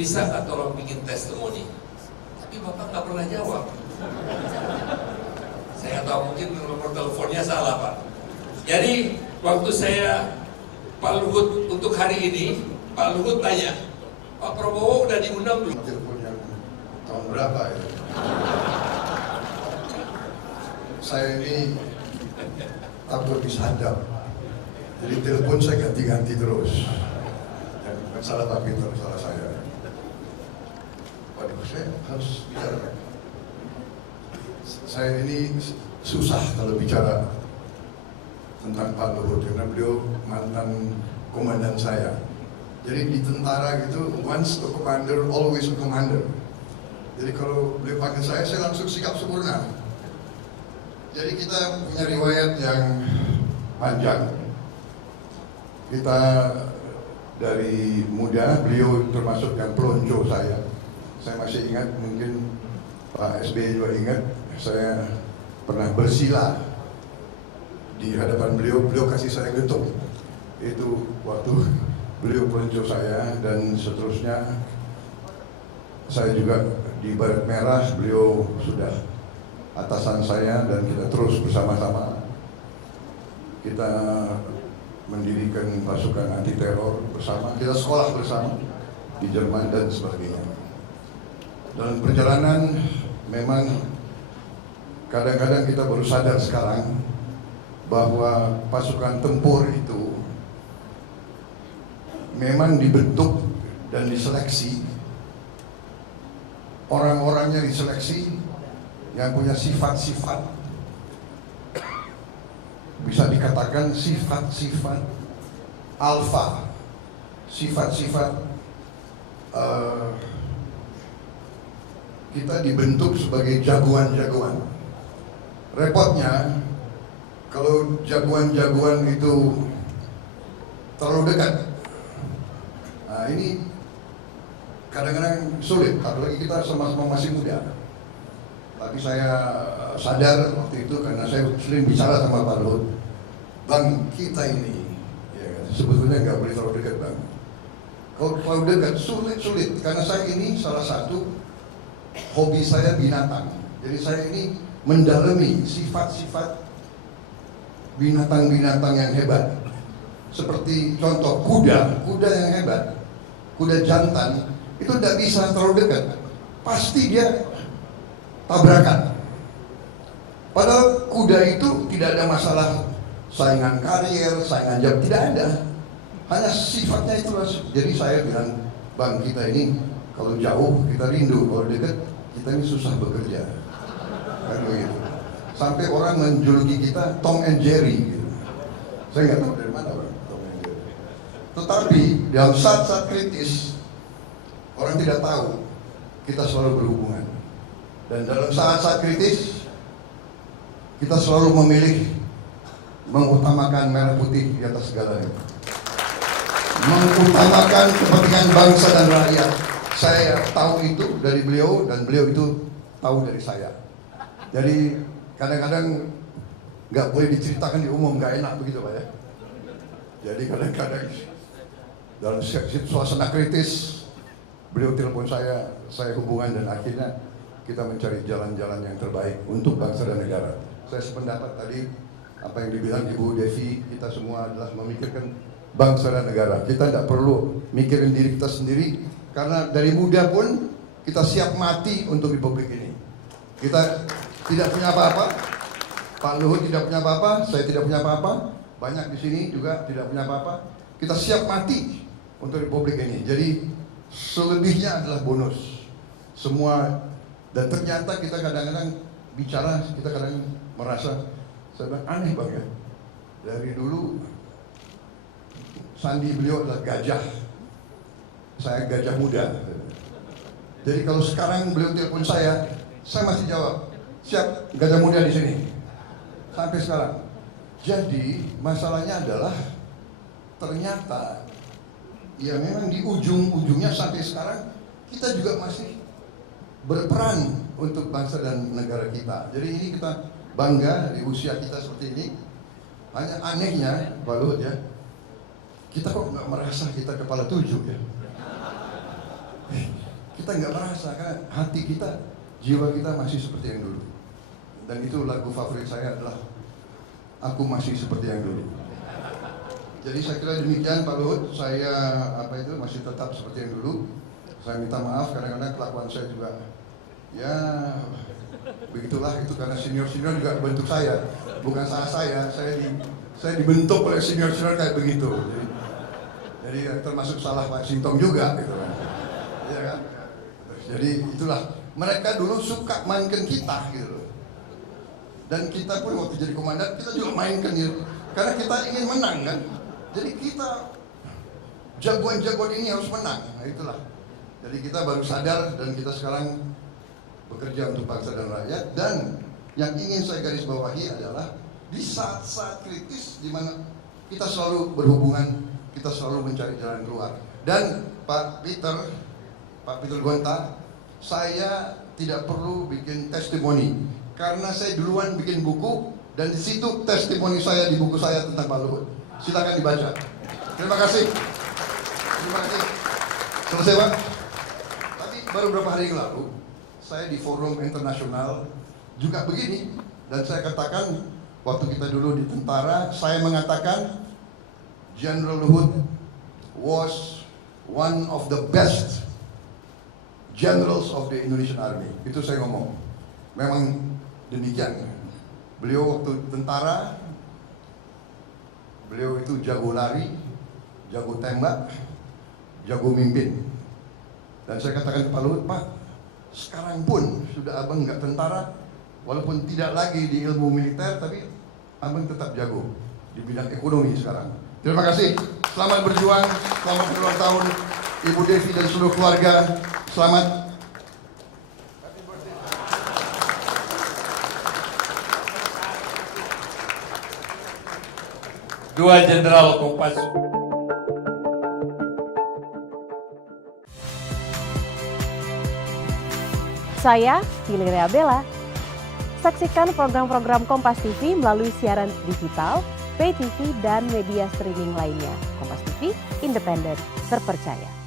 bisa nggak tolong bikin testimoni? Tapi Bapak nggak pernah jawab. Saya tahu mungkin nomor teleponnya salah Pak. Jadi waktu saya Pak Luhut untuk hari ini, Pak Luhut tanya, Pak Prabowo udah diundang belum? Telepon yang tahun berapa ya? Saya ini takut disadap. Jadi telepon saya ganti-ganti terus. Dan bukan salah Pak Peter, salah saya. Waduh, saya harus bicara. Saya ini susah kalau bicara tentang Pak Luhut karena beliau mantan komandan saya. Jadi di tentara gitu, once a commander, always a commander. Jadi kalau beliau panggil saya langsung sikap sempurna. Jadi kita punya riwayat yang panjang. Kita dari muda, beliau termasuk yang pelonco saya. Saya masih ingat, mungkin Pak SBY juga ingat, saya pernah bersila di hadapan beliau, beliau kasih saya getuk. Itu waktu beliau pelonco saya, dan seterusnya saya juga di Baret Merah, beliau sudah atasan saya, dan kita terus bersama-sama. Kita mendirikan pasukan anti teror bersama, kita sekolah bersama di Jerman dan sebagainya. Dalam perjalanan memang kadang-kadang kita baru sadar sekarang bahwa pasukan tempur itu memang dibentuk dan diseleksi, orang-orangnya diseleksi yang punya sifat-sifat, bisa dikatakan sifat-sifat alfa, sifat-sifat kita dibentuk sebagai jagoan-jagoan. Repotnya kalau jagoan-jagoan itu terlalu dekat, nah ini kadang-kadang sulit, apalagi kita sama-sama masih muda. Tapi saya sadar waktu itu karena saya sering bicara sama Pak Luhut, Bang, kita ini ya, sebetulnya nggak boleh terlalu dekat Bang. Kalau terlalu dekat sulit karena saya ini salah satu hobi saya binatang. Jadi saya ini mendalami sifat-sifat binatang-binatang yang hebat. Seperti contoh kuda yang hebat, kuda jantan itu tidak bisa terlalu dekat, pasti dia tabrakan. Padahal kuda itu tidak ada masalah saingan karier, saingan jam, tidak ada. Hanya sifatnya itu. Jadi saya bilang, Bang, kita ini kalau jauh kita rindu, kalau dekat kita ini susah bekerja. Kan begitu. Sampai orang menjuluki kita Tom and Jerry gitu. Saya nggak tahu dari mana Bang, Tom and Jerry. Tetapi dalam saat-saat kritis orang tidak tahu kita selalu berhubungan. Dan dalam saat-saat kritis kita selalu memilih mengutamakan merah putih di atas segalanya, mengutamakan kepentingan bangsa dan rakyat. Saya tahu itu dari beliau dan beliau itu tahu dari saya. Jadi kadang-kadang nggak boleh diceritakan di umum, nggak enak begitu Pak ya. Jadi kadang-kadang dalam suasana kritis beliau telepon saya hubungan, dan akhirnya kita mencari jalan-jalan yang terbaik untuk bangsa dan negara. Saya sependapat tadi apa yang dibilang Ibu Devi, kita semua adalah memikirkan bangsa dan negara. Kita tidak perlu mikirin diri kita sendiri, karena dari muda pun kita siap mati untuk republik ini. Kita tidak punya apa-apa, Pak Luhut tidak punya apa-apa, saya tidak punya apa-apa, banyak di sini juga tidak punya apa-apa. Kita siap mati untuk republik ini. Jadi selebihnya adalah bonus semua. Dan ternyata kita kadang-kadang bicara, kita kadang merasa, saya bilang aneh Bang ya, dari dulu sandi beliau adalah gajah, saya gajah muda. Jadi kalau sekarang beliau telepon saya masih jawab, siap, gajah muda di sini sampai sekarang. Jadi masalahnya adalah ternyata ya memang di ujung-ujungnya sampai sekarang kita juga masih berperan untuk bangsa dan negara kita. Jadi ini kita bangga di usia kita seperti ini. Hanya anehnya Pak Luhut ya, kita kok nggak merasa kita kepala 7 ya. kita nggak merasa kan hati kita, jiwa kita masih seperti yang dulu. Dan itu lagu favorit saya adalah Aku Masih Seperti Yang Dulu. Jadi saya kira demikian Pak Luhut, saya masih tetap seperti yang dulu. Saya minta maaf kadang-kadang kelakuan saya juga ya begitulah, itu karena senior-senior juga bentuk saya, bukan salah saya dibentuk oleh senior-senior kayak begitu. Jadi termasuk salah Pak Sintong juga gitu kan. Iya kan? Jadi itulah, mereka dulu suka mainkan kita gitu loh. Dan kita pun waktu jadi komandan kita juga mainkan gitu. Karena kita ingin menang kan. Jadi kita jagoan-jagoan ini harus menang. Nah itulah. Jadi kita baru sadar dan kita sekarang bekerja untuk bangsa dan rakyat. Dan yang ingin saya garis bawahi adalah di saat-saat kritis di mana kita selalu berhubungan, kita selalu mencari jalan keluar. Dan Pak Peter Gonta, saya tidak perlu bikin testimoni karena saya duluan bikin buku dan di situ testimoni saya di buku saya tentang Pak Luhut. Silakan dibaca. Terima kasih. Terima kasih. Selesai Pak. Tapi baru beberapa hari yang lalu saya di forum internasional juga begini dan saya katakan waktu kita dulu di tentara, saya mengatakan General Luhut was one of the best generals of the Indonesian Army. Itu saya ngomong. Memang demikian. Beliau waktu tentara, beliau itu jago lari, jago tembak, jago mimpin. Dan saya katakan ke Pak Luhut, Pak, sekarang pun sudah abang nggak tentara, walaupun tidak lagi di ilmu militer, tapi abang tetap jago di bidang ekonomi sekarang. Terima kasih. Selamat berjuang, selamat berulang tahun Ibu Devi dan seluruh keluarga. Selamat. Dua Jenderal Kompas. Saya Valeria Bella. Saksikan program-program Kompas TV melalui siaran digital, pay TV, dan media streaming lainnya. Kompas TV, independen, terpercaya.